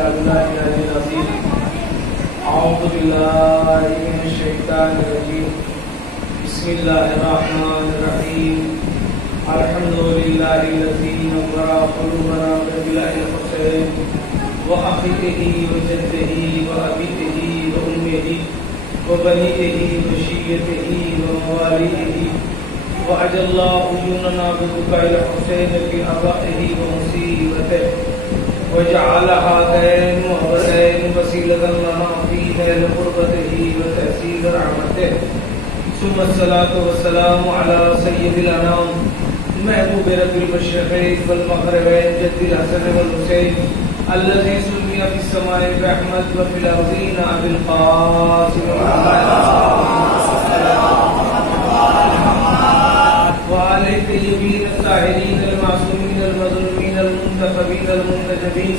بالله العلي العظيم أعوذ بالله من الشيطان الرجيم بسم الله الرحمن الرحيم الحمد لله الذي نور قلوبنا بضياء الحسين وأخيه وجده وأبيه وأمه وبنيه وشيته ومواليه وأجل عيوننا ببكاء الحسين في أبائه ومصيبته وجعلها دين وهدين وسيلة لنا في نيل قربته وتحصيل رحمته ثم الصلاة والسلام على سيد الأنام محبوب رب المشرقين والمغربين جد الحسن والحسين الذي سمي في السماء بأحمد وفي الأرضين أبي القاسم وعلى الطيبين الطاهرين المعصومين المظلومين المنتخبين المنتجبين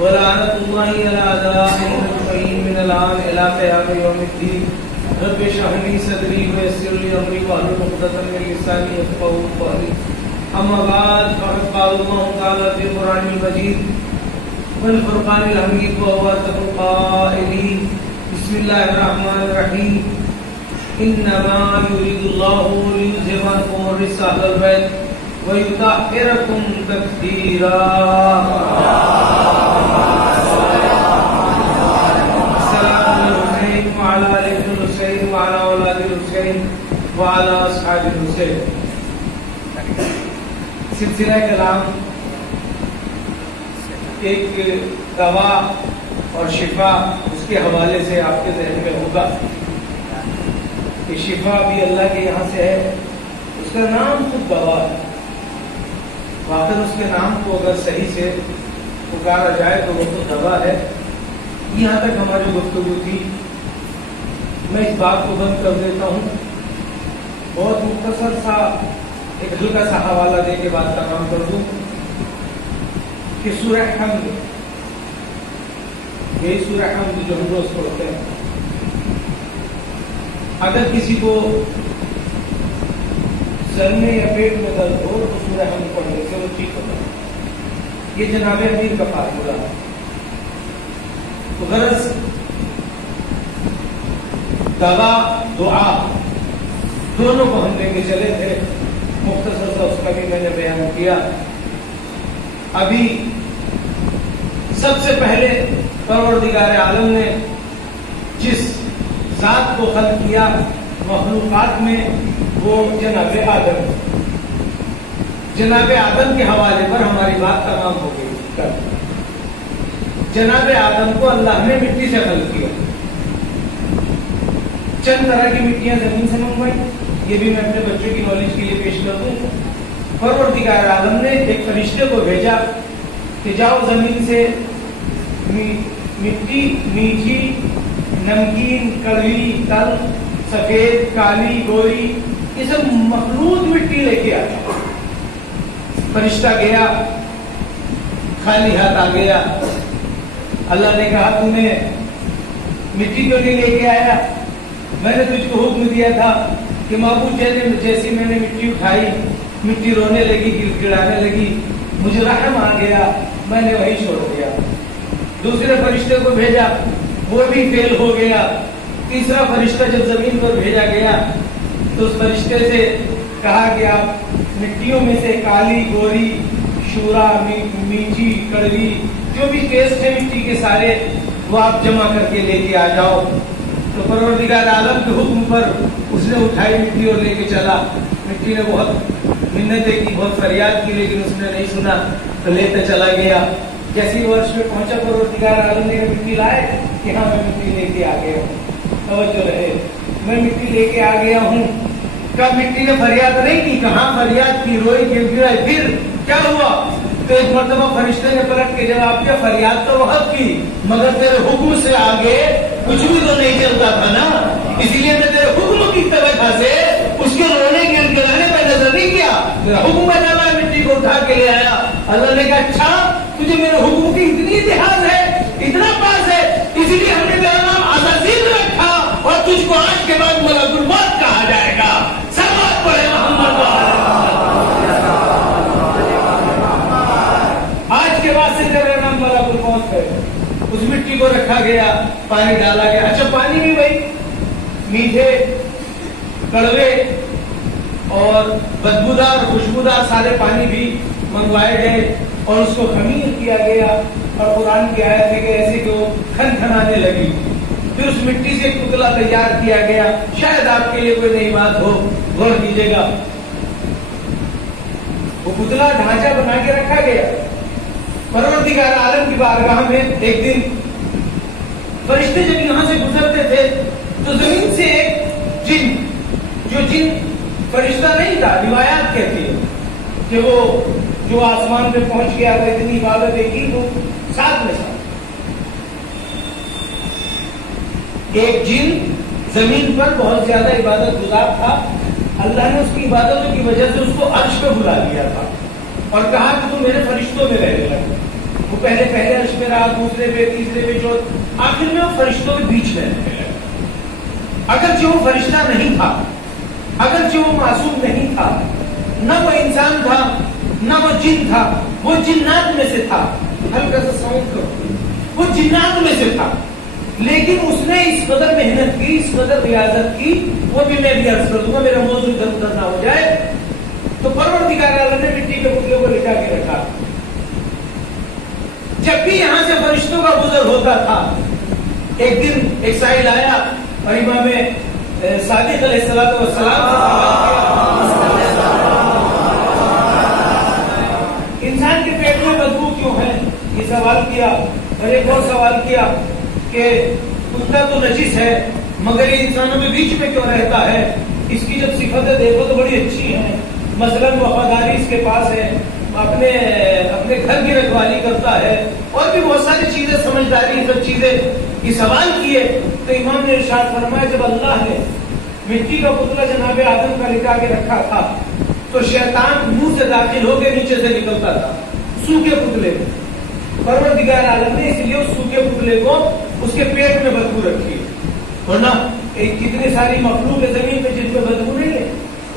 ولعنة الله على أعدائهم أجمعين من الآن إلى قيام يوم الدين رب اشرح لي صدري ويسر لي أمري واحلل عقدة من لساني يفقهوا قولي أما بعد فقد قال الله تعالى في القرآن المجيد والفرقان الحميد وهو أصدق القائلين بسم الله الرحمن الرحيم إنما يريد الله ليذهب عنكم الرجس أهل البيت ويطهركم تطهيرا السلام عليكم وعلى آل الحسين وعلى أولاد الحسين وعلى أصحاب الحسين. سلسلہ کلام ایک دوا اور شفا اس کے حوالے سے آپ کے ذہن میں ہوگا کہ شفا بھی اللہ کے یہاں سے ہے. اس کا نام خود دوا ہے. واقعی اس کے نام کو اگر صحیح سے پکارا جائے تو وہ تو دوا ہے. یہاں تک ہماری گفتگو تھی. میں اس بات کو بند کر دیتا ہوں. بہت مختصر سا ایک ہلکا سا حوالہ دے کے بات تمام کر دوں کہ سورہ حمد، یہی سورہ حمد جو ہم روز پڑھتے ہیں، اگر کسی کو سر میں یا پیٹ میں درد ہو تو سورہ حمد پڑھنے سے وہ ٹھیک ہوتا ہے. یہ جناب امیر کا فارمولہ ہے. تو غرض دوا دعا دونوں کو ہم لے کے چلے تھے. مختصر سا اس کا بھی میں نے بیان کیا. ابھی سب سے پہلے پروردگار عالم نے جس ذات کو خلق کیا مخلوقات میں وہ جناب آدم. جناب آدم کے حوالے پر ہماری بات تمام ہو گئی. جناب آدم کو اللہ نے مٹی سے خلق کیا. چند طرح کی مٹیاں زمین سے منگوائی. یہ بھی میں اپنے بچوں کی نالج کے لیے پیش کر دوں. پروردگار عالم نے ایک فرشتے کو بھیجا کہ جاؤ زمین سے مٹی میٹھی، نمکین، کڑوی، تل، سفید، کالی، گوری، یہ سب مخلوط مٹی لے کے آیا. فرشتہ گیا، خالی ہاتھ آ گیا. اللہ نے کہا تو نے مٹی کیوں نہیں لے کے آیا؟ میں نے تجھ کو حکم دیا تھا کہ معبود جیسی میں نے مٹی اٹھائی، مٹی رونے لگی، گڑگڑانے لگی، مجھے رحم آ گیا، میں نے وہی چھوڑ دیا. دوسرے فرشتے کو بھیجا، وہ بھی فیل ہو گیا. تیسرا فرشتہ جب زمین پر بھیجا گیا تو اس فرشتے سے کہا کہ آپ مٹیوں میں سے کالی، گوری، شورا، میٹھی، کڑوی، جو بھی ٹیسٹ ہے مٹی کے سارے وہ آپ جمع کر کے لے کے آ جاؤ. تو پروردگار عالم کے حکم پر اس نے اٹھائی مٹی اور لے کے چلا. مٹی نے بہت منتیں کی، بہت فریاد کی، لیکن اس نے نہیں سنا تو لیتے چلا گیا. جیسی ورش میں پہنچا پروردگار عالم نے مٹی لائے کہ ہاں میں مٹی لے کے آ گیا ہوں. توجہ رہے، میں مٹی لے کے آ گیا ہوں. کب مٹی نے فریاد نہیں کی، کہاں فریاد کی، روئی، گڑگڑائی. پھر کیا ہوا؟ تو ایک مرتبہ فرشتے نے پلٹ کے جواب دیا فریاد تو بہت کی مگر تیرے حکم سے آگے کچھ بھی تو نہیں چلتا تھا نا، اس لیے میں تیرے حکم کی طرح سے اس کے رونے گڑگڑانے پہ نظر نہیں کیا. تیرا حکم میں ڈالا، مٹی کو اٹھا کے لے آیا. اللہ نے کہا اچھا تجھے میرے حکم کی اتنی اتحاد ہے، اتنا پاس ہے، اسی لیے ہم نے تیرا نام عزازیل رکھا اور تجھ کو آج کے بعد ملک الموت کہا جائے گا. سلوات پڑھے محمد. آج کے بعد سے تیرا نام ملک الموت ہے. پانی ڈالا گیا. اچھا پانی بھی وہی میٹھے، کڑوے اور بدبودار خوشبودار سارے پانی بھی منگوائے گئے اور اس کو خمیر کیا گیا. اور قرآن کی آیت ہے کہ ایسے کہ وہ کھن کھنانے لگی. پھر اس مٹی سے ایک پتلا تیار کیا گیا. شاید آپ کے لیے کوئی نئی بات ہو، غور کیجیے گا. وہ پتلا ڈھانچہ بنا کے رکھا گیا. پروردگار عالم کی بارگاہ میں ایک دن فرشتے جب یہاں سے گزرتے تھے تو زمین سے ایک جن، جو جن فرشتہ نہیں تھا، روایات کہتی ہے کہ وہ جو آسمان پہ پہنچ گیا تھا، اتنی عبادتیں کی تو ساتھ میں ساتھ ایک جن زمین پر بہت زیادہ عبادت گزار تھا. اللہ نے اس کی عبادتوں کی وجہ سے اس کو عرش پہ بلا لیا تھا اور کہا کہ تم میرے فرشتوں میں رہنے لگے. وہ پہلے عرش پہ رہا، دوسرے پہ، تیسرے پہ، چوتھے، آخر میں وہ فرشتوں کے بیچ رہنے لگے. اگرچہ وہ فرشتہ نہیں تھا، اگرچہ وہ معصوم نہیں تھا، نہ وہ انسان تھا نہ وہ جن تھا، وہ جنات میں سے تھا. ہلکا سا ساؤنڈ کرو، وہ جنات میں سے تھا. لیکن اس نے اس قدر محنت کی، اس قدر ریاضت کی، وہ بھی میں بھی عرض کر دوں گا، میرا موضوع ادھر ادھر نہ ہو جائے. تو پروردگار عالم نے مٹی کے پتلے کو لٹا کے رکھا. جب بھی یہاں سے فرشتوں کا گزر ہوتا تھا، ایک دن ایک سائل آیا اور امام صادق علیہ الصلوۃ والسلام انسان کے پیٹ میں بدبو کیوں ہے یہ سوال کیا. اور ایک اور سوال کیا کہ کتا تو نجس ہے مگر یہ انسانوں کے بیچ میں کیوں رہتا ہے؟ اس کی جب صفتیں دیکھو تو بڑی اچھی ہیں. مثلاً وفاداری اس کے پاس ہے، اپنے گھر کی رکھوالی کرتا ہے، اور بھی بہت ساری چیزیں، سمجھداری، سب چیزیں. یہ سوال کیے تو امام نے ارشاد فرمایا جب اللہ نے مٹی کا پتلا جناب آدم کا لٹا کے رکھا تھا تو شیطان منہ سے داخل ہو کے نیچے سے نکلتا تھا سوکھے پتلے میں. پروردگار عالم نے اس لیے اس سوکھے پتلے کو اس کے پیٹ میں بدبو رکھی. ورنہ کتنی ساری مخلوق ہے زمین پہ جن پہ بدبو نہیں ہے،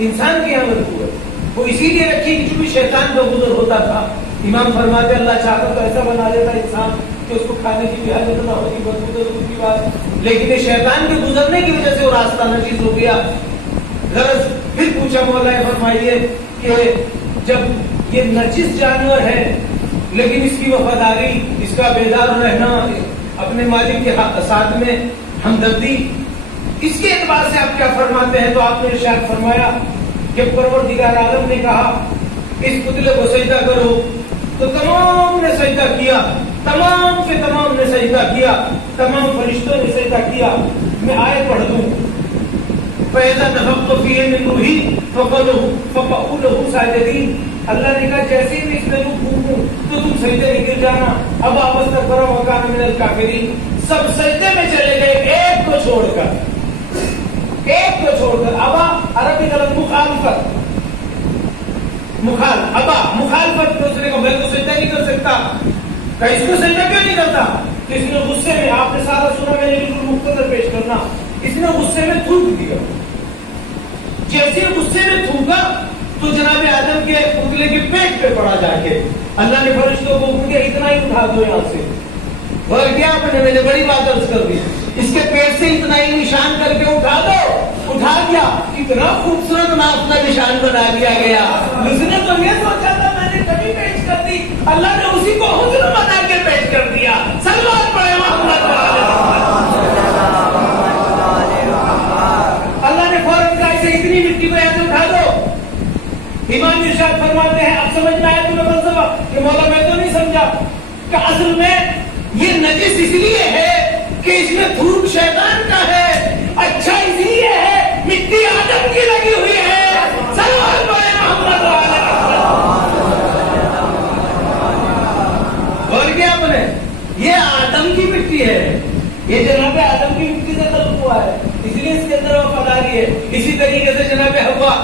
انسان کے یہاں بدبو ہے. وہ اسی لیے رکھی کہ چونکہ شیطان کا گزر ہوتا تھا. امام فرماتے اللہ چاہتا تو ایسا بنا دیتا انسان کہ اس کو کھانے کی بھی حاجت نہ ہوتی، بدبو تو دور کی بات، لیکن یہ شیطان کے گزرنے کی وجہ سے وہ راستہ نجس ہو گیا. غرض پھر پوچھا مولا فرمائیے کہ جب یہ نجس جانور ہے لیکن اس کی وفاداری، اس کا بیدار رہنا، اپنے مالک کے ساتھ میں ہمدردی، اس کے اعتبار سے آپ کیا فرماتے ہیں؟ تو آپ نے ارشاد فرمایا کہ پروردگار عالم نے کہا اس پتلے کو سجدہ کرو تو تمام نے سجدہ کیا، تمام کے تمام نے سجدہ کیا، تمام فرشتوں نے سجدہ کیا. میں آیت پڑھ دوں فَإِذَا نَفَخْتُ فِيهِ مِن رُوحِي فَقَعُوا لَهُ سَاجِدِينَ. اللہ نے کہا جیسے ہی میں اس میں روح پھونکوں تو تم سجدے میں گر جانا. اب واستغفر وَكَانَ مِنَ الْكَافِرِينَ. سب سجدے میں چلے گئے ایک کو چھوڑ کر، ایک کو چھوڑ کر. ابا عربی کلمہ مخالفت، مخالفت دوسرے کو، میں تو سجدہ نہیں کر سکتا. کہ اس کو سجدہ کیوں نہیں کرتا؟ کہ اس نے غصے میں، آپ نے سارا سنا، میں نے بالکل مختصر پیش کرنا، اس نے غصے میں تھوک دیا. جیسے غصے میں تھوکا تو جناب آدم کے پتلے کے پیٹ پہ پڑا جا کے. اللہ نے فرشتوں کو حکم دیا اتنا ہی اٹھا دو یہاں سے. اور کیا آپ نے، میں نے بڑی بات عرض کر دی، اس کے پیٹ سے اتنا ہی نشان کر کے اٹھا دو. اٹھا دیا، اتنا خوبصورت ناپنا نشان بنا دیا گیا. اس نے تو یہ سوچا تھا میں نے کبھی پیش کر دی، اللہ نے اسی کو حضر بنا کے پیش کر دیا. سلوات پڑھے محمد. اللہ نے فوراً کہا اسے اتنی مٹی کو یہاں سے اٹھا دو. امام ارشاد فرماتے ہیں اب سمجھ میں آیا تمہیں فلسفہ کہ مولا میں تو نہیں سمجھا کہ اصل میں یہ نجس اس لیے ہے کہ اس میں تھوک شیطان کا ہے، اچھا اس لیے ہے مٹی آدم کی لگی ہوئی ہے. سلوات پڑھے محمد. اور کیا بولے، یہ آدم کی مٹی ہے، یہ جناب آدم کی مٹی سے خلق ہوا ہے، اس لیے اس کے اندر وفاداری ہے. اسی طریقے سے جناب حوا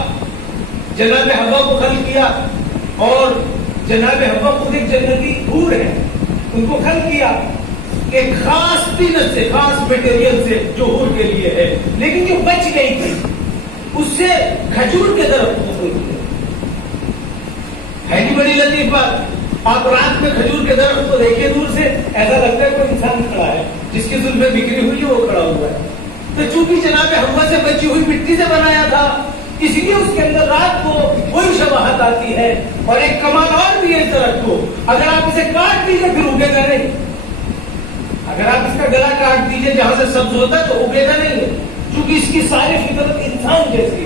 کو خلق کیا، اور جناب حوا خود ایک جنتی حور ہے، ان کو خلق کیا ایک خاص طینت سے، خاص میٹیریل سے جو حور کے لیے ہے، لیکن جو بچ گئی تھی اس سے کھجور کے درخت کو خلق کیا. ہے نہیں بڑی لطیف بات؟ آپ رات میں کھجور کے درخت کو دیکھیے دور سے، ایسا لگتا ہے کوئی انسان کھڑا ہے جس کی زلفیں بکھری ہوئی ہے وہ کھڑا ہوا ہے. تو چونکہ جناب حوا سے بچی ہوئی مٹی سے بنایا تھا، اس لیے اس کے اندر رات کو وہی شباہت آتی ہے. اور ایک کمال اور بھی ہے اس درخت کو، اگر آپ اسے کاٹ دیجیے پھر اگے گا نہیں. اگر آپ اس کا گلا کاٹ دیجیے جہاں سے سبز ہوتا ہے تو اگے گا نہیں ہے، کیونکہ اس کی ساری فطرت انسان جیسی ہے.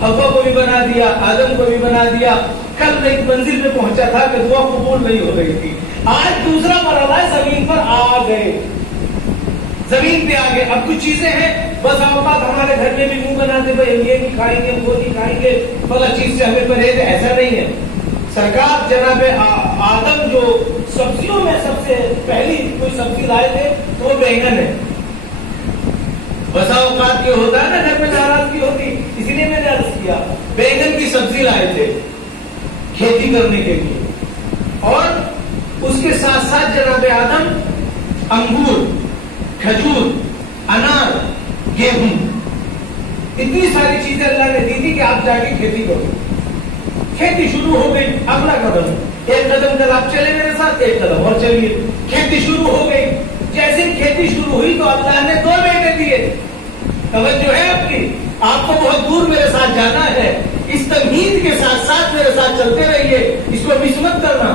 حوا کو بھی بنا دیا، آدم کو بھی بنا دیا. کل میں ایک منزل پہ پہنچا تھا کہ دعا قبول نہیں ہو رہی تھی، آج دوسرا مرحلہ ہے، زمین پر آ گئے، زمین پہ آ گئے. اب کچھ چیزیں ہیں بس اوقات ہمارے گھر میں بھی منہ بنا دے بھائی ہم یہ نہیں کھائیں گے وہ نہیں کھائیں گے فلاں چیز سے ہمیں پرہیز ہے، ایسا نہیں ہے. سرکار جناب آدم جو سبزیوں میں سب سے پہلی کوئی سبزی لائے تھے تو وہ بیگن ہے. بسا اوقات یہ ہوتا ہے نا گھر میں ناراضگی ہوتی، اسی لیے میں نے عرض کیا بیگن کی سبزی لائے تھے کھیتی کرنے کے لیے. اور اس کے ساتھ ساتھ جناب آدم انگور، کھجور، انار، گیہوں، اتنی ساری چیزیں اللہ نے دی تھی کہ آپ جا کے کھیتی کرو. کھیتی شروع ہو گئی. اگلا قدم، ایک قدم کل آپ چلے میرے ساتھ، ایک قدم اور چلیے. کھیتی شروع ہو گئی. جیسے کھیتی شروع ہوئی تو اللہ نے 2 بیٹے دیے. توجہ ہے آپ کی، آپ کو بہت دور میرے ساتھ جانا ہے. اس تمہید کے ساتھ ساتھ میرے ساتھ چلتے رہیے، اس کو مس مت کرنا.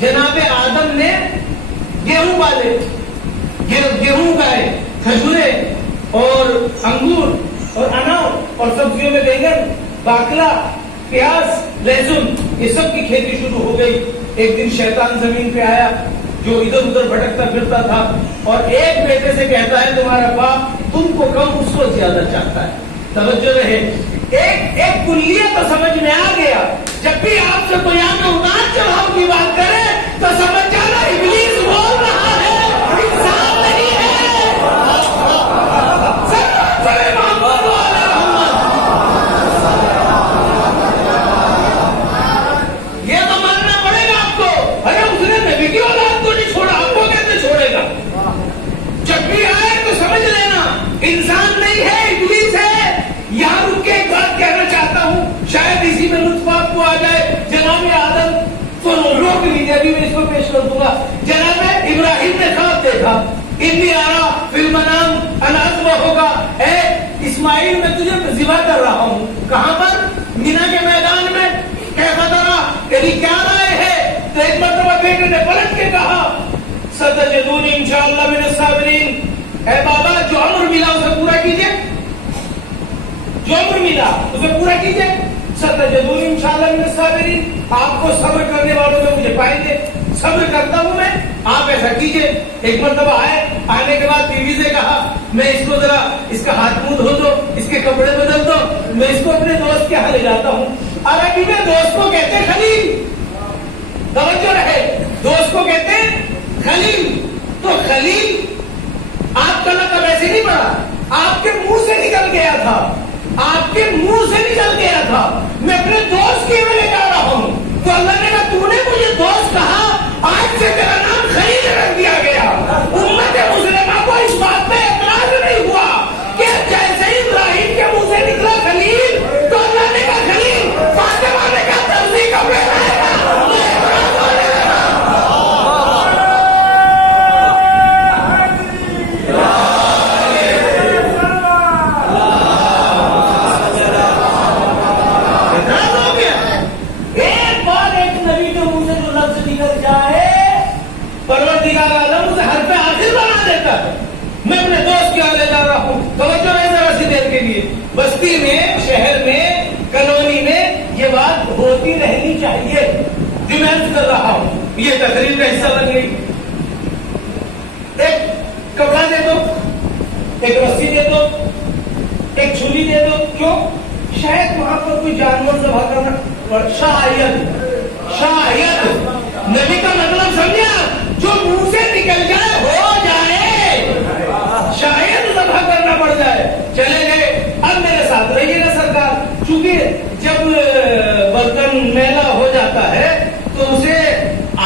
جناب آدم نے گیہوں پالے، گیہوں اگائے، کھجوریں اور انگور اور انار، اور سبزیوں میں بیگن، باکلا، پیاز، لہسن، یہ سب کی کھیتی شروع ہو گئی. ایک دن شیطان زمین پہ آیا جو ادھر ادھر بھٹکتا پھرتا تھا اور ایک بیٹے سے کہتا ہے تمہارا باپ تم کو کم اس کو زیادہ چاہتا ہے. توجہ رہے، ایک کلیہ تو سمجھ میں آ گیا. جب بھی آپ سے کوئی آگے اتار چڑھاؤ کی بات کرے تو سمجھ جانا ابلیس بول رہا ہے، انسان نہیں ہے. یہ تو ماننا پڑے گا آپ کو. ارے اس نے نبی کی اولاد کو نہیں چھوڑا، آپ کو کیسے چھوڑے گا؟ جب بھی آئے تو سمجھ لینا انسان نہیں ہے، ابلیس ہے. یہاں رک کے ایک بات کہنا چاہتا ہوں، شاید اسی میں لطف آپ کو آ جائے. جناب آدم تو روک لیجیے، ابھی میں اس کو پیش کر دوں گا. جناب ابراہیم نے خواب دیکھا، انی آرا فی المنام ان اذبحک ہوگا، اے اسماعیل میں تجھے ذبح کر رہا ہوں. کہاں پر؟ مینا کے میدان میں. کیسا ترا، تیری کیا رائے ہے؟ تو ایک مرتبہ بیٹے نے پلٹ کے کہا ستجدونی انشاءاللہ من الصابرین. اے بابا جو امر ملا اسے پورا کیجئے، جو امر ملا اسے پورا کیجئے. ستجدونی انشاءاللہ من الصابرین، آپ کو صبر کرنے والوں میں مجھے پائیں گے، صبر کرتا ہوں میں، آپ ایسا کیجئے. ایک مرتبہ آنے کے بعد بیوی سے کہا میں اس کو ذرا اس کا ہاتھ منہ دھو دو، اس کے کپڑے بدل دو، میں اس کو اپنے دوست کے یہاں لے جاتا ہوں. عربی میں دوست کو کہتے ہیں خلیل. توجہ رہے، دوست کو کہتے ہیں خلیل. تو خلیل آپ کا لقب ایسے نہیں پڑا، آپ کے منہ سے نکل گیا تھا، آپ کے منہ سے نکل گیا تھا میں اپنے دوست کے میں لے جا رہا ہوں. تو اللہ نے کہا تو نے مجھے دوست کہا، آج سے تیرا نام خلیل رکھ دیا گیا. امت مسلمہ کو اس بات پہ اعتراض نہیں ہوا کہ جیسے ابراہیم کے منہ سے نکلا خلیل تو اللہ نے کہا خلیل. فاطمہ نے کہا ترسی کب لے رہے گا. پروردگار عالم اسے ہر پہ آخر بنا دیتا ہے. میں اپنے دوست کے یہاں لے جا رہا ہوں. توجہ ہے ذرا سی دیر کے لیے. بستی میں، شہر میں، کالونی میں یہ بات ہوتی رہنی چاہیے. ڈیمانڈ کر رہا ہوں، یہ تقریر کا حصہ بن گئی. ایک کپڑا دے دو، ایک رسی دے دو، ایک چھری دے دو. کیوں؟ شاید وہاں پر کوئی جانور ذبح کرنا. شاید نبی کا مطلب سمجھا، جو منہ سے نکل جائے ہو جائے، شاید ذبح کرنا پڑ جائے. چلے گئے. اب میرے ساتھ رہیے گا سرکار، چونکہ جب برتن میلا ہو جاتا ہے تو اسے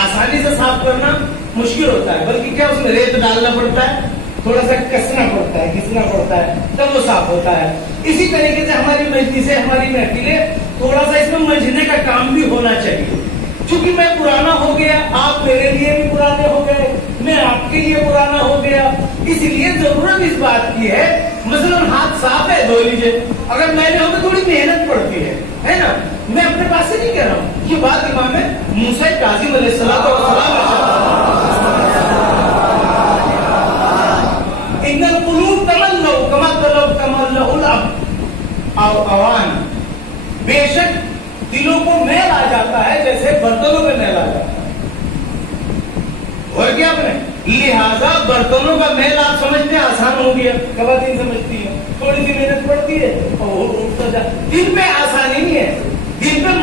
آسانی سے صاف کرنا مشکل ہوتا ہے، بلکہ کیا اس میں ریت ڈالنا پڑتا ہے، تھوڑا سا کسنا پڑتا ہے، گھسنا پڑتا ہے، تب وہ صاف ہوتا ہے. اسی طریقے سے ہماری مجلسیں، ہماری محفلیں، تھوڑا سا اس میں منجھنے کا کام بھی ہونا چاہیے. چونکہ میں پرانا ہو ہو گیا، آپ میرے لیے بھی پرانے ہو گئے، میں آپ کے لیے پرانا ہو گیا. اس لیے ضرورت اس بات کی ہے، مثلا ہاتھ صاف ہے دھو لیجیے. اگر میں نے ہو تو تھوڑی محنت پڑتی ہے نا. میں اپنے پاس سے نہیں کہہ رہا ہوں، یہ بات امام موسیٰ کاظم علیہ السلام ان القلوب تملؤ کما تملؤ الاوان، بے شک دلوں کو میل آ جاتا ہے جیسے برتنوں میں میل آ جاتا ہے. اور کیا اپنے لہذا برتنوں کا میل آپ سمجھتے ہیں آسان ہو گیا، خواتین سمجھتی ہیں تھوڑی سی محنت پڑتی ہے اور اٹھتا جا. دل پہ آسانی نہیں ہے، دل پہ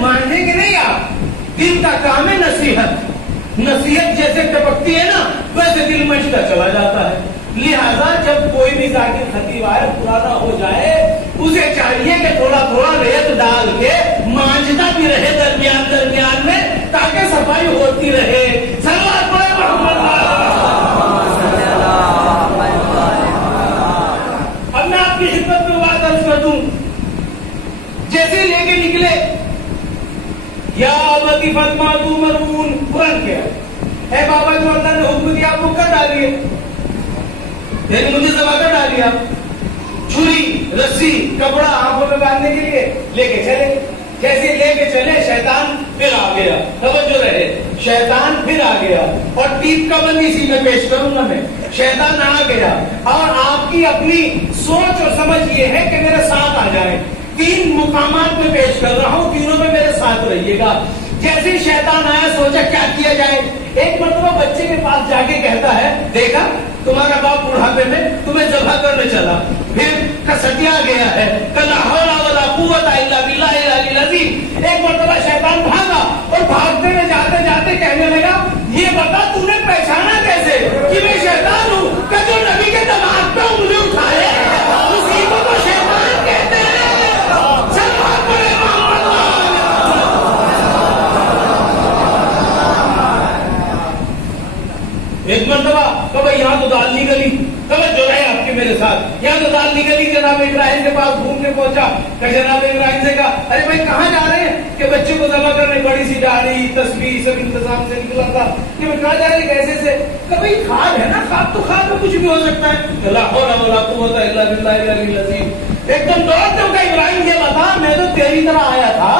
مانجھیں گے نہیں آپ. دل کا کام ہے نصیحت، نصیحت جیسے ٹپکتی ہے نا ویسے دل مچتا چلا جاتا ہے. لہذا جب کوئی بھی ذاکر خطیب آئے پرانا ہو جائے، اسے چاہیے کہ تھوڑا تھوڑا ریت ڈال کے مانجتا بھی رہے درمیان میں، تاکہ صفائی ہوتی رہے. صلوات پڑھیں محمد. اب میں آپ کی خدمت میں بات عرض کر دوں، جیسے لے کے نکلے یا ابتی فاطمہ تؤمرون، قرآن کیا اے بابا جو اللہ نے حکم دیا آپ کو کر ڈالیے، یعنی مجھے ذبح کر ڈالیے. چھری رسی کپڑا آنکھوں میں باندھنے کے لیے لے کے چلے. جیسے لے کے چلے شیطان پھر آ گیا، توجہ رہے، شیطان پھر آ گیا. اور ٹیپ کا بند اسی میں پیش کروں گا میں. شیطان آ گیا اور آپ کی اپنی سوچ اور سمجھ یہ ہے کہ میرے ساتھ آ جائیں. 3 مقامات میں پیش کر رہا ہوں، تینوں میں میرے ساتھ رہیے گا. جیسے شیطان آیا سوچا کیا کیا جائے. ایک مرتبہ بچے کے پاس جا کے کہتا ہے دیکھا تمہارا باپ بڑھاپے میں تمہیں ذبح کرنے چلا، پھر کسٹیا گیا ہے، لا حول ولا قوت الا باللہ العلی العظیم. ایک مرتبہ شیطان بھاگا اور بھاگتے میں جاتے جاتے کہنے لگا یہ بتا تو نے پہچانا کیسے کہ میں شیطان ہوں، کہ جو نبی کے دماغ پہ انگلی اٹھائے اسی کو تو شیطان کہتے ہیں. ایک مرتبہ کبھی یہاں تو دال نکلی، توجہ رہے آپ کے میرے ساتھ، یہاں تو دال نکلی. جناب ابراہیم کے پاس گھومنے پہنچا کہ جناب ابراہیم سے کہا ارے بھائی کہاں جا رہے ہیں؟ کہ بچے کو ذبح کرنے، بڑی سی داڑھی تسبیح سب انتظام سے نکلا تھا. کہ میں کہاں جا رہے ہیں کیسے سے؟ کہ بھائی خواب ہے نا، خواب تو خواب میں کچھ بھی ہو سکتا ہے. لا حول ولا قوت الا باللہ العلی العظیم. ایک دم دوڑتے ہو کہ ابراہیم یہ بتا میں تو تیری طرح آیا تھا،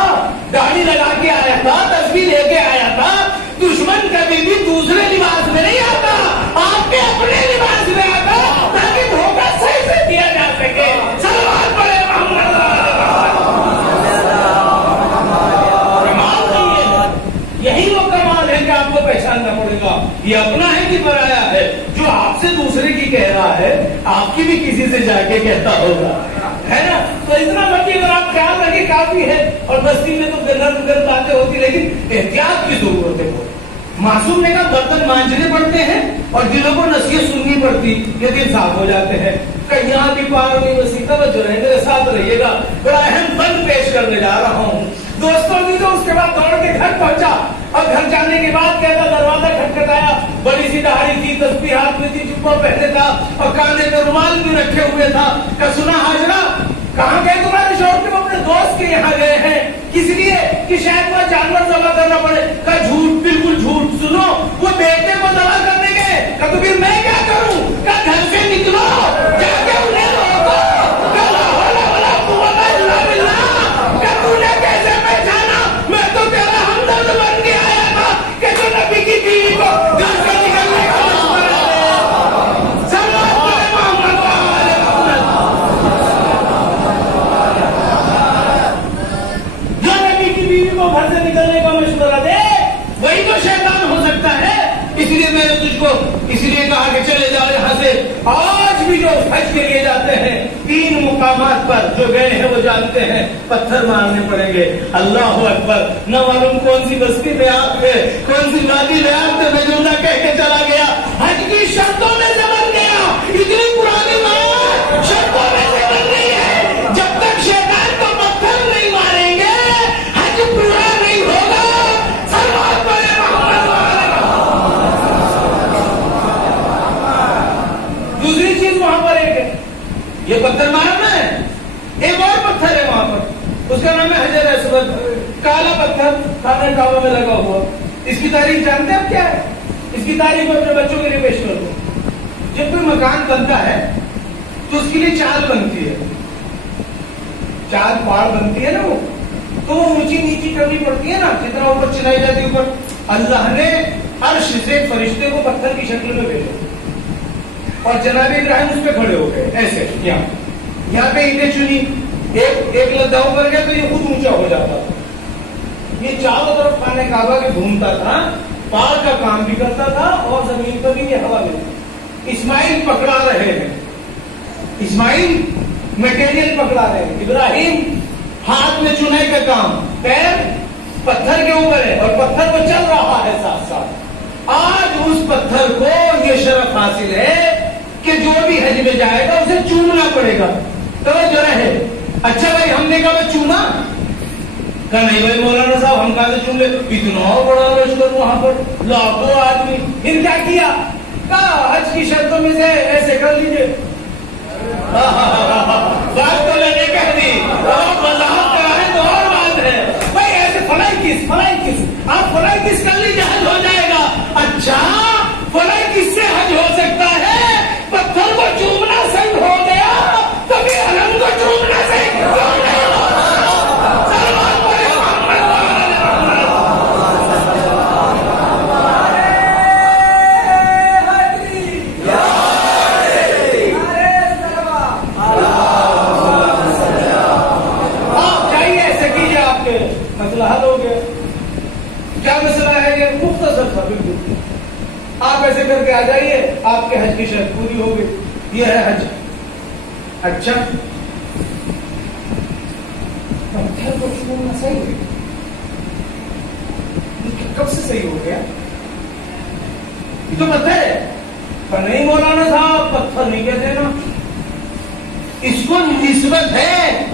داڑھی لگا کے آیا تھا، تسبیح لے کے آیا تھا. دشمن کبھی بھی دوسرے لباس میں نہیں آتا، آپ کے اپنے لباس میں آتا تاکہ دھوکہ صحیح سے دیا جا سکے. صلوات پڑھیں محمد. کمال نہیں ہے، یہی وہ کمال ہے کہ آپ کو پہچاننا پڑے گا یہ اپنا ہے کہ پرایا ہے. جو آپ سے دوسرے کی کہہ رہا ہے آپ کی بھی کسی سے جا کے کہتا ہوگا، ہے نا. تو اتنا بچے اگر آپ خیال رکھیں کافی ہے. اور بستی میں تو گرد باتیں ہوتی لیکن احتیاط کی ضرورت ہے. معصوم نے کہا برتن مانجنے پڑتے ہیں اور دلوں کو نصیحت سننی پڑتی، یہ دل صاف ہو جاتے ہیں. کہ یہاں بھی پار ہوئی وسیع توجہ رہے، میرے ساتھ رہیے گا. بڑا اہم فن پیش کرنے جا رہا ہوں دوستوں کی. تو اس کے بعد دوڑ کے گھر پہنچا اور گھر جانے کے بعد کہتا دروازہ کھٹکھٹایا، بڑی سی داڑھی تھی، تسبیح ہاتھ میں تھی، جبہ پہنے تھا اور کاندھے پہ رومال بھی رکھے ہوئے تھا. کہ سنا حاجرہ کہاں گئے تمہارے شوہر؟ کے اپنے دوست کے یہاں گئے ہیں، کس لیے کہ شاید وہ جانور ذبح کرنا پڑے. کہ جھوٹ، بالکل جھوٹ. سنو وہ بیٹے کو ذبح کرنے گئے. کہ تو پھر میں کیا کروں؟ کہ گھر سے نکلو جا کے انہیں روکو. کہ لا حول ولا قوت الا باللہ. کہ تو نے کیسے پہچانا؟ میں تو تیرا ہمدرد بن کے آیا تھا کہ جو نبی کی بیوی کو گھر سے نکلنے کا مشورہ دے. صلوات پڑھیں محمد وآل محمد. جو نبی کی بیوی کو گھر سے نکلنے کا مشورہ دے وہی تو شیطان ہو سکتا ہے. اس لیے میں نے تجھ کو اس لیے کہا کہ چلے جاؤ یہاں سے. آج بھی جو حج کے لیے جاتے ہیں 3 مقامات پر جو گئے ہیں وہ جانتے ہیں پتھر مارنے پڑیں گے. اللہ اکبر. نہ معلوم کون سی بستی میں آپ تھے، کون سی وادی میں آپ تھے، میں جملہ کہہ کے چلا گیا. حج کی شرطوں میں سے بن گیا. اتنی پرانی بات شرطوں میں سے بن رہی ہے. جب تک شیطان کو پتھر نہیں ماریں گے حج پورا نہیں ہوگا. صلوات پڑھیں محمد وآل محمد. دوسری چیز وہاں پر ایک ہے، یہ پتھر مارنا ہے. ایک اور پتھر ہے وہاں پر، اس کا نام ہے حجر اسود. کالا پتھر خانہ کعبہ میں لگا ہوا. اس کی تعریف جانتے ہیں آپ کیا ہے؟ اس کی تعریف اپنے بچوں کے لیے پیش کر دو. جب کوئی مکان بنتا ہے تو اس کے لیے چال بنتی ہے, چال پاڑ بنتی ہے نا, وہ تو وہ اونچی نیچی کرنی پڑتی ہے نا, جتنا اوپر چلائی جاتی ہے اوپر. اللہ نے عرش سے فرشتے کو پتھر کی شکل میں بھیجا اور جناب ابراہیم اس پہ کھڑے ہو گئے ایسے. یہاں پہ اینٹیں چنی, ایک لدہ اوپر گیا تو یہ خود اونچا ہو جاتا تھا. یہ چاروں طرف خانہ کعبہ کے گھومتا تھا, پاڑ کا کام بھی کرتا تھا اور زمین پر بھی یہ ہوا ملتی. اسماعیل پکڑا رہے ہیں, اسماعیل میٹیریل پکڑا رہے ہیں, ابراہیم ہاتھ میں چنائی کا کام, پیر پتھر کے اوپر ہے اور پتھر کو چل رہا ہے ساتھ ساتھ. آج اس پتھر کو یہ شرف حاصل ہے کہ جو بھی حج میں جائے گا اسے چومنا پڑے گا. توجہ رہے. اچھا بھائی ہم نے کہا چوما, کہا نہیں بھائی مولانا صاحب ہم کہاں سے چوم لے, اتنا بڑا لشکر وہاں پر لاکھوں آدمی. پھر کیا کیا؟ کہا حج کی شرطوں میں سے ایسے کر لیجیے. بات تو میں نے کہہ دی, وضاحت کرا ہے تو اور بات ہے بھائی. ایسے فلائی کس آپ فلائی کس کر لیجیے, حج ہو جائے گا. اچھا فلائی کس سے حج ہو سکتا ہے؟ پتھر کو چومنا صحیح ہو گیا, کبھی علم کو چومنا صحیح ہو گیا. حل ہو گیا. کیا مسئلہ ہے یہ؟ مختصر تھا بالکل. آپ ایسے کر کے آ جائیے, آپ کے حج کی شرط پوری ہو گئی. یہ ہے حج. اچھا پتھر کو چھوڑنا صحیح ہے, کب سے صحیح ہو گیا؟ یہ تو پتھر ہے. پر نہیں مولانا صاحب پتھر نہیں کہتے نا, اس کو نسبت ہے,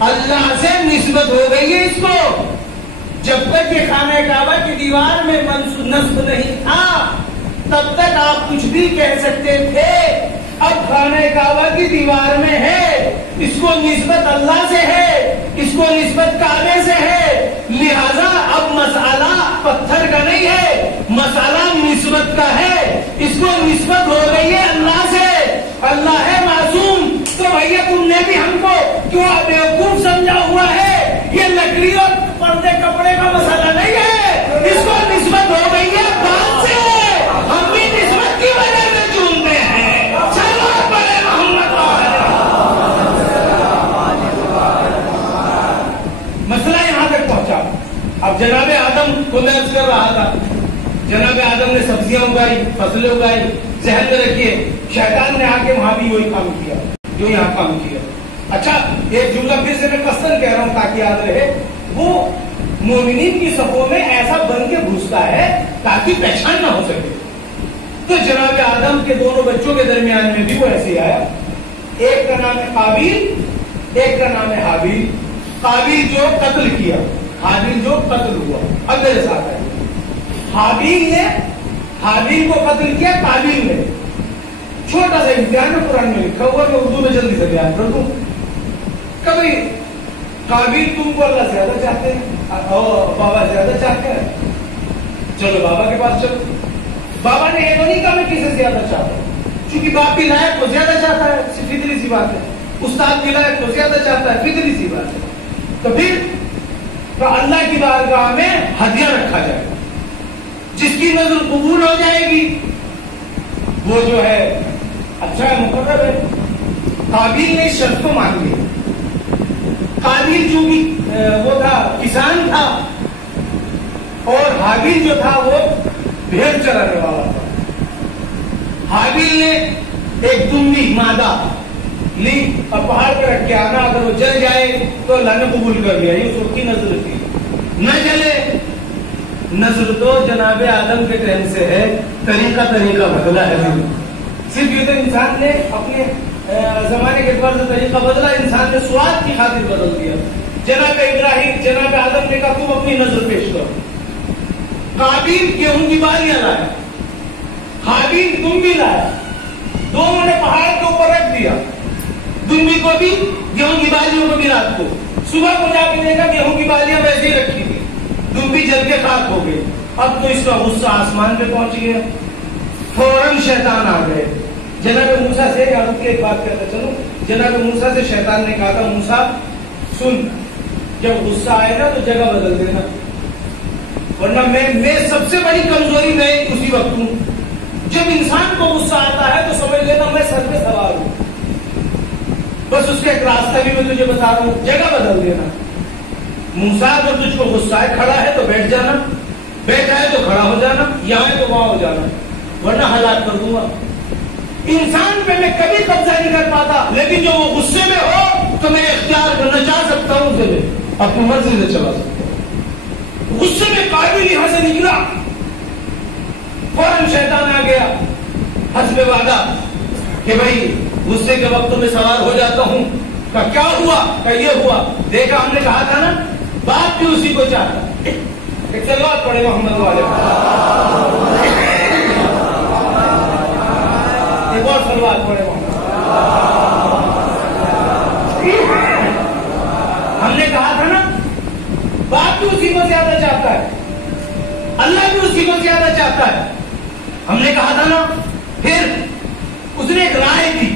اللہ سے نسبت ہو گئی ہے اس کو. جب تک یہ خانہ کعبہ کی دیوار میں نصب نہیں تھا تب تک آپ کچھ بھی کہہ سکتے تھے. اب خانہ کعبہ کی دیوار میں ہے, اس کو نسبت اللہ سے ہے, اس کو نسبت کعبے سے ہے. لہذا اب مسئلہ پتھر کا نہیں ہے, مسئلہ نسبت کا ہے. اس کو نسبت ہو گئی ہے اللہ سے. اللہ ہے معصوم, تو بھیا تم نے بھی ہم کو کیوں بیوقوف سمجھا ہوا ہے؟ یہ لکڑی اور پردے کپڑے کا مسئلہ نہیں ہے, اس کو نسبت ہو گئی ہے بات سے. ہم بھی نسبت کی وجہ سے چونتے ہیں. چلو بڑے محمد مسئلہ یہاں تک پہنچا. اب جناب آدم کو میں عرض کر رہا تھا, جناب آدم نے سبزیاں اگائی, فصلیں اگائی. ذہن میں رکھیے شیطان نے آ کے وہاں بھی وہی کام کیا جو یہاں کام کیا. اچھا ایک جملہ پھر سے میں قصدن کہہ رہا ہوں تاکہ یاد رہے, وہ مومنین کی صفوں میں ایسا بن کے گھستا ہے تاکہ پہچان نہ ہو سکے. تو جناب آدم کے دونوں بچوں کے درمیان میں بھی وہ ایسے ہی آیا. ایک کا نام ہے قابیل, ایک کا نام ہے حابیل. قابیل جو قتل کیا, حابیل جو قتل ہوا. اب میرے ساتھ ہے, حابیل نے حابیل کو قتل کیا, قابیل نے. چھوٹا سا امتحان میں قرآن میں لکھا ہوا, میں اردو میں جلدی سے بیان کر دوں. کبھی قابیل تم کو اللہ زیادہ چاہتے ہیں اور بابا زیادہ چاہتے ہیں, چلو بابا کے پاس چلو. بابا نے یہ تو نہیں کہا میں کسے زیادہ چاہتا ہوں, چونکہ باپ کی لائق کو زیادہ چاہتا ہے, فطری سی بات ہے. استاد کی لائق کو زیادہ چاہتا ہے, فطری سی بات ہے. تو پھر تو اللہ کی بارگاہ میں ہدیہ رکھا جائے, جس کی نظر قبول ہو جائے گی وہ جو ہے اچھا ہے, مقرر ہے. قابیل نے شرط کو مان لیا. قابیل چونکہ وہ تھا کسان تھا اور حابیل جو تھا وہ بھیڑ چرانے والا تھا. حابیل نے ایک دمبی مادہ لی اور پہاڑ پہ رکھ کے آنا, اگر وہ جل جائے تو اللہ نے قبول کر لیا. یہ اس کی نظر تھی. نہ جلے, نظر تو جناب آدم کے ٹائم سے ہے, طریقہ بدلا ہے. صرف یہ تو انسان نے اپنے زمانے کے اعتبار سے طریقہ بدلا, انسان نے سواد کی خاطر بدل دیا. جناب ابراہیم جناب آدم نے کہا تم اپنی نظر پیش کرو. قابیل گیہوں کی بالیاں لایا, حابیل دمبی لایا. دونوں نے پہاڑ کے اوپر رکھ دیا, دمبی کو بھی گیہوں کی بالیوں کو بھی رات کو. صبح کو جا کے دیکھا گیہوں کی بالیاں ویسے ہی رکھی تھی. تم بھی جل کے خاک ہو گئے. اب تو اس کا غصہ آسمان پہ پہنچ گیا. فوراً شیطان آ گئے. جناب موسیٰ سے ایک بات کہتا چلو. جناب موسیٰ سے شیطان نے کہا تھا موسیٰ سن، جب غصہ آئے نا تو جگہ بدل دینا، ورنہ میں سب سے بڑی کمزوری میں اسی وقت ہوں. جب انسان کو غصہ آتا ہے تو سمجھ لینا میں سر پہ سوار ہوں. بس اس کا ایک راستہ بھی میں تجھے بتا رہا ہوں، جگہ بدل دینا. موسیٰ جب تجھ کو غصہ ہے، کھڑا ہے تو بیٹھ جانا، بیٹھا ہے تو کھڑا ہو جانا، یہاں ہے تو وہاں ہو جانا، ورنہ ہلاک کر دوں گا. انسان پہ میں کبھی قبضہ نہیں کر پاتا، لیکن جو وہ غصے میں ہو تو میں اختیار کرنا چاہ سکتا ہوں، اسے اپنی مرضی سے چلا سکتا ہوں. غصے میں قابل یہاں سے نکلا، فوراً شیطان آ گیا حسب وعدہ کہ بھائی غصے کے وقت میں سوار ہو جاتا ہوں. کہ کیا ہوا؟ کہ یہ ہوا. دیکھا ہم نے کہا تھا نا بات بھی اسی کو چاہتا. ایک صلوات پڑھے محمد والے، ایک اور صلوات پڑھے محمد. ہم نے کہا تھا نا بات بھی اسی کو زیادہ چاہتا ہے، اللہ بھی اسی کو زیادہ چاہتا ہے. ہم نے کہا تھا نا پھر اس نے ایک رائے دی.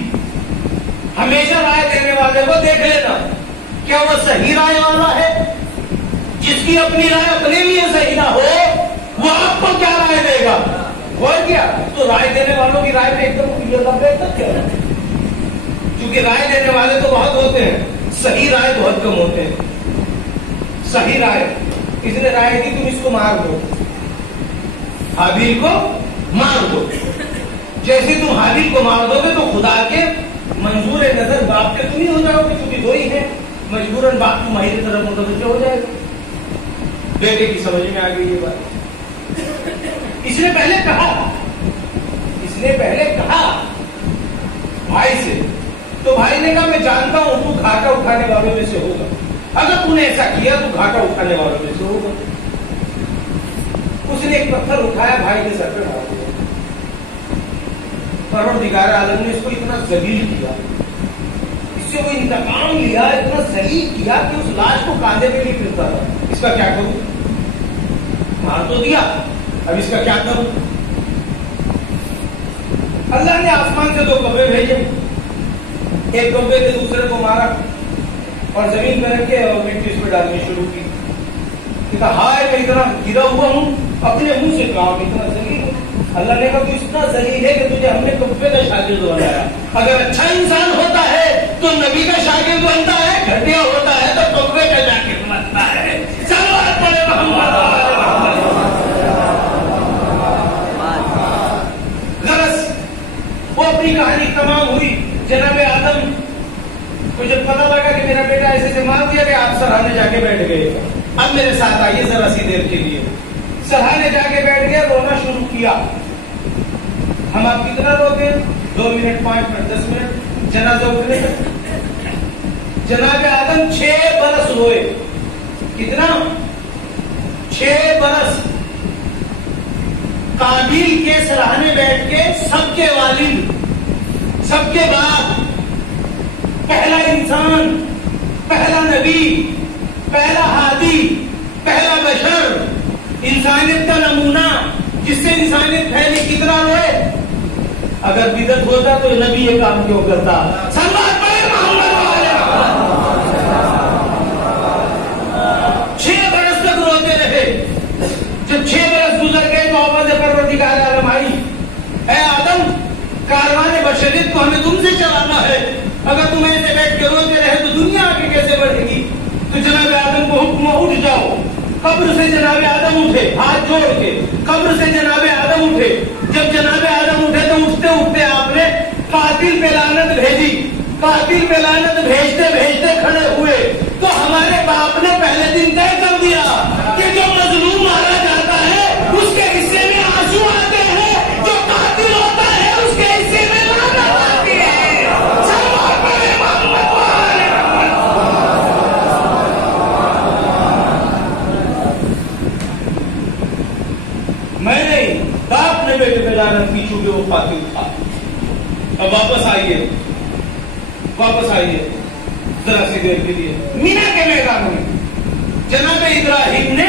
ہمیشہ رائے دینے والے کو دیکھ لینا کیا وہ صحیح رائے والا ہے. جس کی اپنی رائے اپنے لیے صحیح نہ ہو وہ آپ کو کیا رائے دے گا. اور کیا تو رائے دینے والوں کی رائے پہ ایک دم کیا ہے، کیونکہ رائے دینے والے تو بہت ہوتے ہیں، صحیح رائے بہت کم ہوتے ہیں. صحیح رائے کسی نے رائے دی تم اس کو مار دو، حابیل کو مار دو. جیسے تم حابیل کو مار دو گے تو خدا کے منظور نظر باپ کے تم ہی ہو جاؤ گے، کیونکہ دو ہی ہے، مجبوراً باپ تمہاری طرف متوجہ ہو جائے گا. بیٹے کی سمجھ میں آ گئی یہ بات. اس نے پہلے کہا بھائی سے، تو بھائی نے کہا میں جانتا ہوں تو گھاٹا اٹھانے والوں میں سے ہوگا، اگر تم نے ایسا کیا تو گھاٹا اٹھانے والوں میں سے ہوگا. اس نے ایک پتھر اٹھایا بھائی کے سر پہ ڈال دیا. پروردگار عالم نے اس کو اتنا ذلیل کیا، اس سے وہ انتقام لیا، اتنا ذلیل کیا کہ اس لاش کو کاندھے پہ نہیں پھرتا تھا. اس کا کیا کروں؟ مار تو دیا، اب اس کا کیا کروں؟ اللہ نے آسمان سے 2 کبے بھیجے. ایک کبے نے دوسرے کو مارا اور زمین پہ رکھے اور مٹی اس پہ ڈالنی شروع کی. کہا ہائے میں اتنا گرا ہوا ہوں، اپنے منہ سے کہا میں اتنا ذلیل ہوں. اللہ نے کہا تو اتنا ذلیل ہے کہ تجھے ہم نے کبے کا شاگرد بنایا. اگر اچھا انسان ہوتا ہے تو نبی کا شاگرد بنتا ہے، گھٹیا ہوتا ہے تو کبے کا شاگرد بنتا ہے. صلوات پڑھے محمد. غرض وہ اپنی کہانی تمام ہوئی. جناب آدم کو جب پتا لگا کہ میرا بیٹا ایسے سے مار دیا کہ آپ سرحانے جا کے بیٹھ گئے. اب میرے ساتھ آئیے ذرا سی دیر کے لیے. سرحانے جا کے بیٹھ گیا، رونا شروع کیا. ہم آپ کتنا روتے؟ 2 منٹ، 5 منٹ، 10 منٹ. جنازہ اٹھنے جناب آدم 6 برس روئے. کتنا؟ 6 برس. قابیل کے سرحانے بیٹھ کے سب کے والد، سب کے باپ، پہلا انسان، پہلا نبی، پہلا ہادی، پہلا بشر، انسانیت کا نمونہ جس سے انسانیت پھیلی، کتنا روئے. اگر بدعت ہوتا تو نبی یہ کام کیوں کرتا؟ صلوات پڑھے محمد والے. 6 برس تک روتے رہے. جب 6 برس گزر گئے تو آواز پروردگار عالم آئی، اے آدم کاروان بشریت کو ہمیں تم سے چلانا ہے. اگر تم ایسے بیٹھ کے روتے رہے تو دنیا آگے کیسے بڑھے گی؟ تو جناب آدم کو حکم، اٹھ جاؤ. قبر سے جناب آدم اٹھے ہاتھ جوڑ کے. قبر سے جناب آدم اٹھے. جب جناب آدم اٹھے تو اٹھتے اٹھتے آپ نے قاتل پہ لعنت بھیجی. قاتل پہ لعنت بھیجتے بھیجتے کھڑے ہوئے تو ہمارے باپ نے پہلے دن طے کر دیا کہ جو مظلوم مارا جاتا ہے اس کے حصے میں آنسو آتے ہیں، جو قاتل ہوتا ہے اس کے حصے میں لعنت آتی ہے. میں نہیں، باپ نے بیٹے پہ لعنت کی چونکہ وہ قاتل تھا. اب واپس آئیے ذرا سی دیر کے لیے. مینا کے میدان میں جناب ابراہیم نے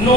9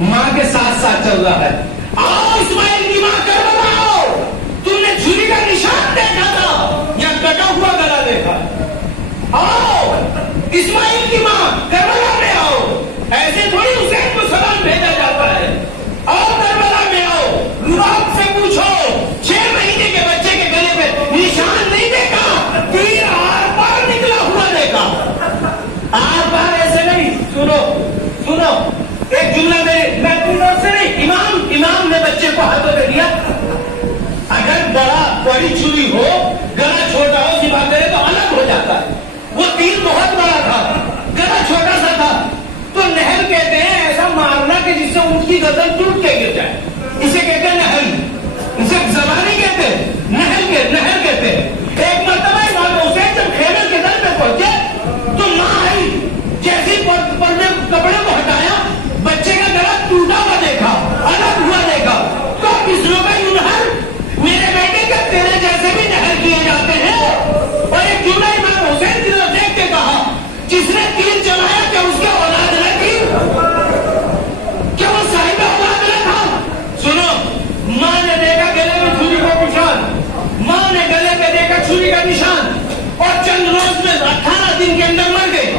ماں کے ساتھ ساتھ چل رہا ہے. آؤ اسماعیل کی ماں کربلا آؤ. تم نے چھری کا نشان دیکھا تھا یا کٹا ہوا گلا دیکھا؟ آؤ اسماعیل کی ماں کربلا میں آؤ. ایسے تھوڑی حسین کو سلام بھیجا جاتا ہے. آؤ کربلا میں آؤ. لباب سے پوچھو 6 مہینے کے بچے کے گلے پہ نشان نہیں دیکھا، تیر آر پار نکلا ہوا دیکھا. آر پار ایسے نہیں. سنو سنو ایک جملہ میں اپنی طرف سے نہیں، امام نے بچے کو ہاتھوں پہ دیا. اگر بڑی چھری ہو، گلا چھوٹا ہو، ذبح کرے تو الگ ہو جاتا ہے. وہ تیر بہت بڑا تھا، گلا چھوٹا سا تھا. تو نہل کہتے ہیں ایسا مارنا کہ جس سے اونٹ کی گردن ٹوٹ کے گر جائے، اسے کہتے ہیں نہل. اسے زبانی کہتے ہیں، نہل کہتے ہیں. ایک مرتبہ امام حسین جب خیمے کے در پہ پہنچے تو ماں آئی، جیسے کپڑے کو ہٹایا بچے کا گلا ٹوٹا ہوا دیکھا، الگ ہوا دیکھا. تو کس لوگ میرے بیٹے کا تیرے جیسے بھی نہل کیے جاتے ہیں. اور ایک جملہ امام حسین کی طرف دیکھ کے کہا، جس نے تیر چلایا کیا اس کے اولاد نہ تھی؟ کیا وہ صاحب اولاد نہ تھا؟ سنو، ماں نے دیکھا گلے میں چھری کا نشان، ماں نے گلے پہ دیکھا چھری کا نشان، اور چند روز میں 18 دن کے اندر مر گئے.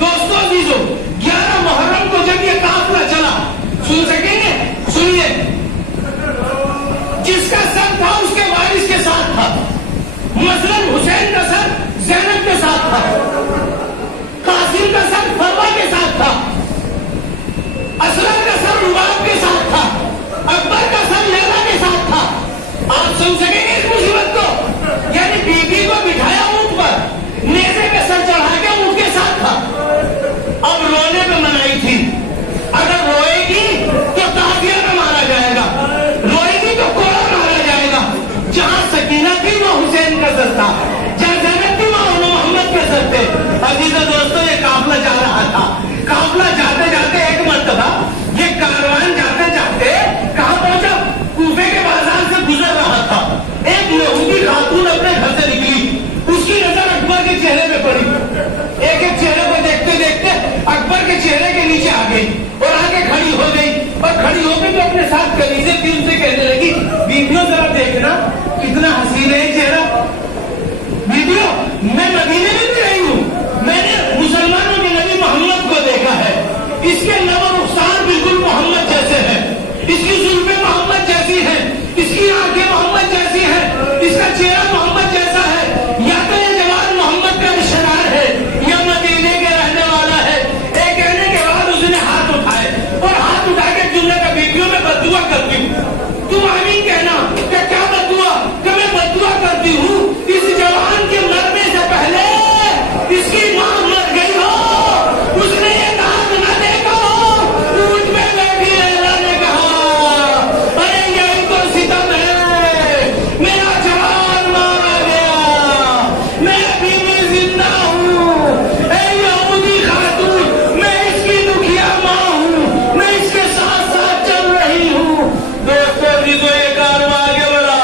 دوستوں عزیزوں، 11 محرم کو جب یہ قافلہ چلا، سن سکیں گے؟ سنیے. جس کا سر تھا اس کے وارث کے ساتھ تھا. مثلاً حسین کا سر زینب کے ساتھ تھا، قاسم کا سر فروا کے ساتھ تھا، اسلم کا سر رباب کے ساتھ تھا، اکبر کا سر لیلا کے ساتھ تھا. آپ سن سکیں گے اس مصیبت کو؟ یعنی بیوی کو بٹھایا اونٹ پر، نیزے پہ سر چڑھا کے اونٹ کے ساتھ تھا. اب رونے پہ منائی تھی. اگر روئے گی تو تعزیہ میں مارا جائے گا، روئے گی تو کوڑا مارا جائے گا. جہاں سکینہ تھی وہ حسین کا سر تھا، جہاں زینب تھی وہ محمد کے سر تھے. عزیزو دوستو، یہ قافلہ جا رہا تھا. قافلہ جاتے جاتے ایک مرتبہ یہ کاروان جاتے جاتے کہاں پہنچا؟ کوفے کے بازار سے گزر رہا تھا. ایک یہودی خاتون اپنے گھر سے نکلی، اس کی نظر اکبر کے چہرے پہ پڑی. ایک ایک چہرے کو دیکھتے دیکھتے اکبر کے چہرے کے نیچے آ گئی اور آگے کھڑی ہو گئی. اور کھڑی ہو کے تو اپنے ساتھ کنیزیں تھی ان سے کہنے لگی، بیویوں ذرا دیکھنا کتنا حسین ہے چہرہ. بیویوں، میں مدینے میں بھی رہی ہوں، میں نے مسلمانوں کے نبی محمد کو دیکھا ہے. اس کے لب و رخسار بالکل محمد جیسے ہیں، اس کی زلفیں محمد جیسی ہیں، اس کی آنکھیں محمد جیسی ہیں، اس کا چہرہ محمد جیسا ہے. یا تو یہ جوان محمد کا رشتہ دار ہے یا مدینے کے رہنے والا ہے. ایک کہنے کے بعد اس نے ہاتھ اٹھائے اور ہاتھ اٹھا کے جملے کا بیویوں میں بددعا کرتی ہوں. تم آمین کہنا کہ کیا بددعا؟ کہ میں بددعا کرتی ہوں اس جوان کے مرنے سے پہلے اس کی ماں مر گئی ہو، اس نے یہ نام نہ دیکھا ہو. اونٹ میں بیٹھی لیلا نے کہا، ارے یہی تو ستم ہے، میرا جوان مارا گیا، میں ابھی بھی زندہ ہوں. اے یہودی خاتون، میں اس کی دکھیا ماں ہوں، میں اس کے ساتھ ساتھ چل رہی ہوں. دوستوں عزیزو، یہ کارواں آگے بڑھا.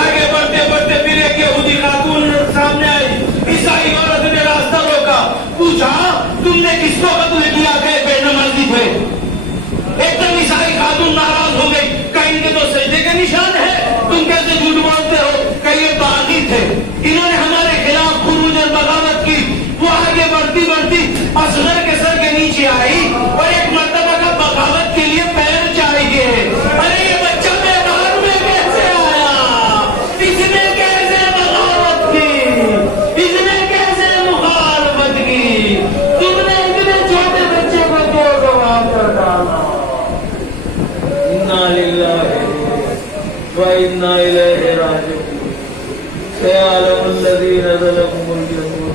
آگے بڑھتے بڑھتے پھر ایک یہودی خاتون سامنے آئی. عیسائی عورت نے راستہ روکا، پوچھا تم نے کس کو قتل کیا؟ کہ بے نمازی تھے. ایک دم عیسائی خاتون ناراض ہو گئی، کہ ان کے تو سجدے کے نشان ہے، تم کیسے جھوٹ بولتے ہو؟ کہ یہ باغی تھے، انہوں نے ہمارے خلاف خروج اور بغاوت کی. وہ آگے بڑھتی بڑھتی اصغر کے سر کے نیچے آئی اور ایک مرتبہ کا بغاوت کے لیے پیر چاہیے. ارے یہ بچہ میدان میں کیسے آیا؟ اس نے کیسے بغاوت کی؟ اس نے کیسے مخالفت کی؟ تم نے اتنے چھوٹے بچے کو کیوں گواہ کر ڈالا؟ انا للہ و انا الیہ راجعون. سیعلم الذین ظلموا الجحود